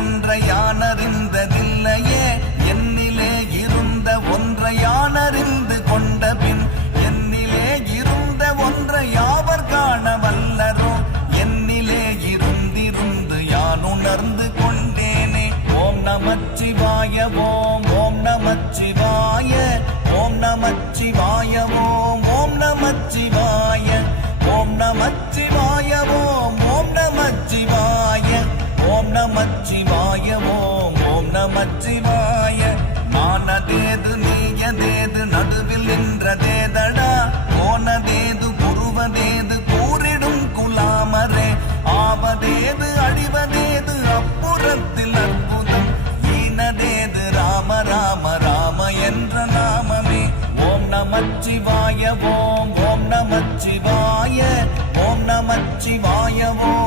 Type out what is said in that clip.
ஒன்றை யானறிந்ததில்லையே என்னிலே இருந்த ஒன்றை யானறிந்து கொண்ட பின் என்னிலே இருந்த ஒன்றை யாவர் காண வல்லரோ என்னிலே இருந்திருந்து யான் உணர்ந்து கொண்டேனே. ஓம் நமச்சிவாய ஓம் ஓம் நமச்சிவாய ஓம் நமச்சிவாய ஓம் ஓம் நமச்சிவாய ஓம் நமச்சிவாய ஓம் ஓம் நமச்சிவாய ஓம் நமச்சிவாய ஓம் ஓம் நமச்சிவாய. மானதேது நீயதேது நடுவில் நின்றதேதடா போனதேது புருவதேது கூறிடும் குலாமரே ஆவதேது அழிவதேது அப்புறத்தில் அற்புதம் ஈனதேது ராம ராம ராம என்ற நாமமே. ஓம் நமச்சிவாய ஓம் ஓம் நமச்சிவாய ஓம் நமச்சிவாய ஓம்